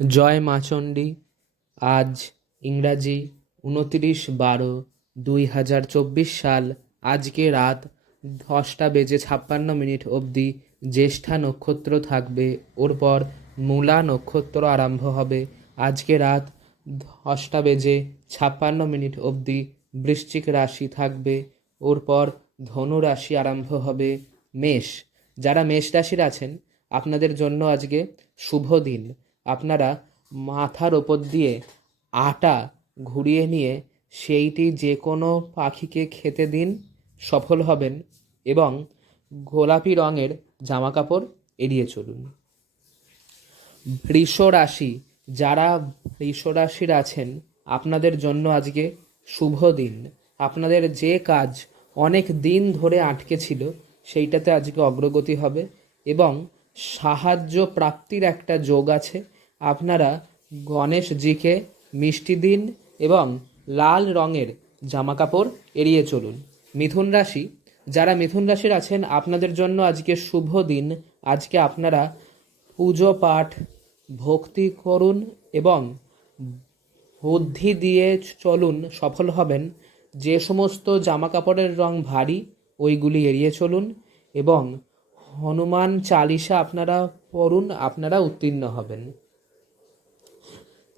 জয় মা চণ্ডী, আজ ইংরাজি উনত্রিশ বারো দুই হাজার চব্বিশ সাল। আজকে রাত দশটা বেজে ছাপ্পান্ন মিনিট অবধি জ্যেষ্ঠা নক্ষত্র থাকবে। ওর পর মূলা নক্ষত্র আরম্ভ হবে। আজকে রাত দশটা বেজে ছাপ্পান্ন মিনিট অবধি বৃশ্চিক রাশি থাকবে। ওর পর ধনু রাশি আরম্ভ হবে। মেষ, যারা মেষ রাশির আছেন, আপনাদের জন্য আজকে শুভ দিন। আপনারা মাথার ওপর দিয়ে আটা ঘুরিয়ে নিয়ে সেইটি যে কোনো পাখিকে খেতে দিন, সফল হবেন এবং গোলাপি রঙের জামা কাপড় এড়িয়ে চলুন। বৃষ রাশি যারা বৃষ রাশির আছেন, আপনাদের জন্য আজকে শুভ দিন। আপনাদের যে কাজ অনেক দিন ধরে আটকে ছিল, সেইটাতে আজকে অগ্রগতি হবে এবং সাহায্য প্রাপ্তির একটা যোগ আছে। আপনারা গণেশজিকে মিষ্টি দিন এবং লাল রঙের জামা কাপড় এড়িয়ে চলুন। মিথুন রাশি, যারা মিথুন রাশির আছেন, আপনাদের জন্য আজকে শুভ দিন। আজকে আপনারা পুজো পাঠ, ভক্তি করুন এবং বুদ্ধি দিয়ে চলুন, সফল হবেন। যে সমস্ত জামা কাপড়ের রং ভারী, ওইগুলি এড়িয়ে চলুন এবং হনুমান চালিসা আপনারা পড়ুন, আপনারা উত্তীর্ণ হবেন।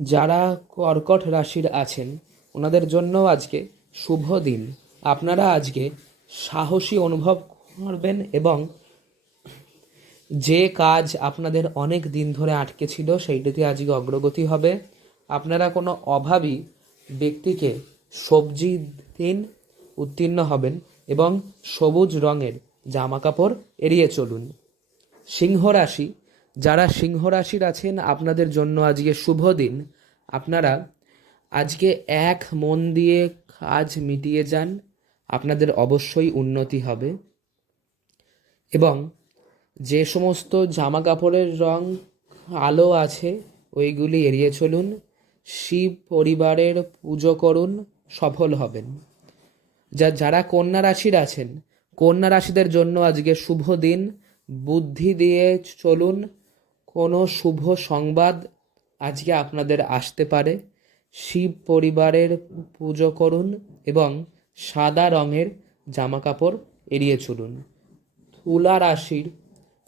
যারা কর্কট রাশির আছেন, ওনাদের জন্য আজকে শুভ দিন। আপনারা আজকে সাহসী অনুভব করবেন এবং যে কাজ আপনাদের অনেক দিন ধরে আটকে ছিল, সেইটাতে আজকে অগ্রগতি হবে। আপনারা কোনো অভাবী ব্যক্তিকে সবজি দিন উত্তীর্ণ হবেন এবং সবুজ রঙের জামা কাপড় এড়িয়ে চলুন। সিংহ রাশি যারা সিংহ রাশির আছেন, আপনাদের জন্য আজকে শুভ দিন। আপনারা আজকে এক মন দিয়ে কাজ মিটিয়ে যান, আপনাদের অবশ্যই উন্নতি হবে। এবং যে সমস্ত জামা কাপড়ের রং আলো আছে, ওইগুলি এড়িয়ে চলুন। শিব পরিবারের পুজো করুন, সফল হবেন। যা, যারা কন্যা রাশির আছেন, কন্যা রাশিদের জন্য আজকে শুভ দিন। বুদ্ধি দিয়ে চলুন কোনো শুভ সংবাদ আজকে আপনাদের আসতে পারে। শিব পরিবারের পুজো করুন এবং সাদা রঙের জামা কাপড় এড়িয়ে চলুন। তুলা রাশির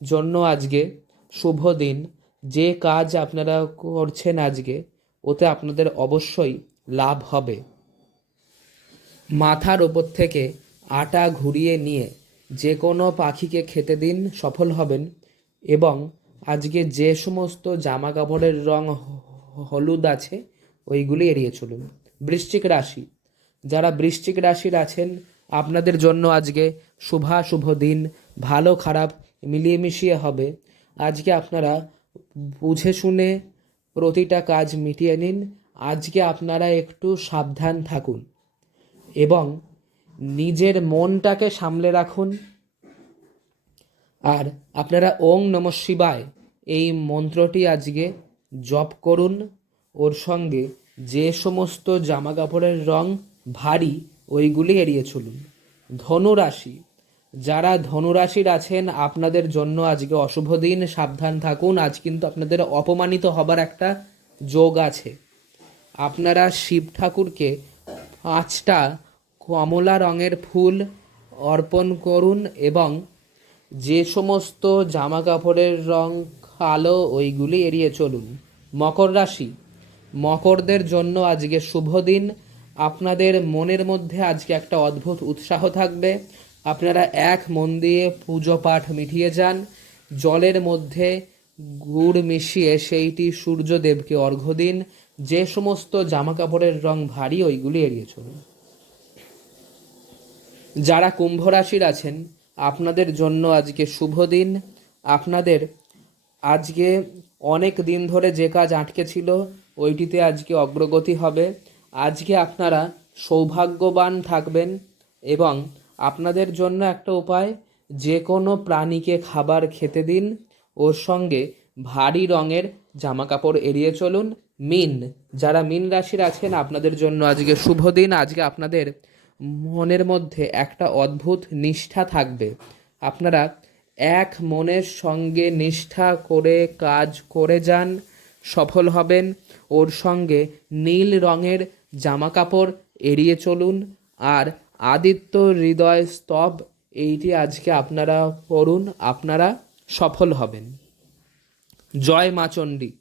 জন্য আজকে শুভ দিন। যে কাজ আপনারা করছেন আজকে, ওতে আপনাদের অবশ্যই লাভ হবে। মাথার ওপর থেকে আটা ঘুরিয়ে নিয়ে যে কোনো পাখিকে খেতে দিন, সফল হবেন এবং আজকে যে সমস্ত জামা কাপড়ের রং হলুদ আছে, ওইগুলি এড়িয়ে চলুন। বৃশ্চিক রাশি। যারা বৃশ্চিক রাশির আছেন, আপনাদের জন্য আজকে শুভাশুভ দিন। ভালো, খারাপ মিলিয়ে মিশিয়ে হবে। আজকে আপনারা বুঝে শুনে প্রতিটা কাজ মিটিয়ে নিন। আজকে আপনারা একটু সাবধান থাকুন এবং নিজের মনটাকে সামলে রাখুন। আর আপনারা ওং নম শিবায় এই মন্ত্রটি আজকে জপ করুন। ওর সঙ্গে যে সমস্ত জামা কাপড়ের রং ভারী, ওইগুলি এড়িয়ে চলুন। ধনুরাশি, যারা ধনুরাশির আছেন, আপনাদের জন্য আজকে অশুভ দিন, সাবধান থাকুন। আজ কিন্তু আপনাদের অপমানিত হবার একটা যোগ আছে। আপনারা শিব ঠাকুরকে পাঁচটা কমলা রঙের ফুল অর্পণ করুন এবং যে সমস্ত জামা কাপড়ের রং কালো, ওইগুলি এড়িয়ে চলুন। মকর রাশি। মকরদের জন্য আজকে শুভ দিন। আপনাদের মনের মধ্যে আজকে একটা অদ্ভুত উৎসাহ থাকবে। আপনারা এক মন দিয়ে পুজো পাঠ মিটিয়ে যান। জলের মধ্যে গুড় মিশিয়ে সেইটি সূর্যদেবকে অর্ঘ্য দিন। যে সমস্ত জামা কাপড়ের রং ভারী, ওইগুলি এড়িয়ে চলুন। যারা কুম্ভ রাশির আছেন আপনাদের জন্য আজকে শুভ দিন। আপনাদের আজকে অনেক দিন ধরে যে কাজ আটকে ছিল, ওইটিতে আজকে অগ্রগতি হবে। আজকে আপনারা সৌভাগ্যবান থাকবেন এবং আপনাদের জন্য একটা উপায়, যে কোনো প্রাণীকে খাবার খেতে দিন, ওর সঙ্গে ভারী রঙের জামা কাপড় এড়িয়ে চলুন। মিন, যারা মিন রাশির আছেন, আপনাদের জন্য আজকে শুভ দিন। আজকে আপনাদের মনের মধ্যে একটা অদ্ভুত নিষ্ঠা থাকবে। আপনারা এক মনের সঙ্গে নিষ্ঠা করে কাজ করে যান, সফল হবেন। ওর সঙ্গে নীল রঙের জামা কাপড় এড়িয়ে চলুন। আর আদিত্য হৃদয় স্তব, এইটি আজকে আপনারা পড়ুন, আপনারা সফল হবেন। জয় মা চণ্ডী।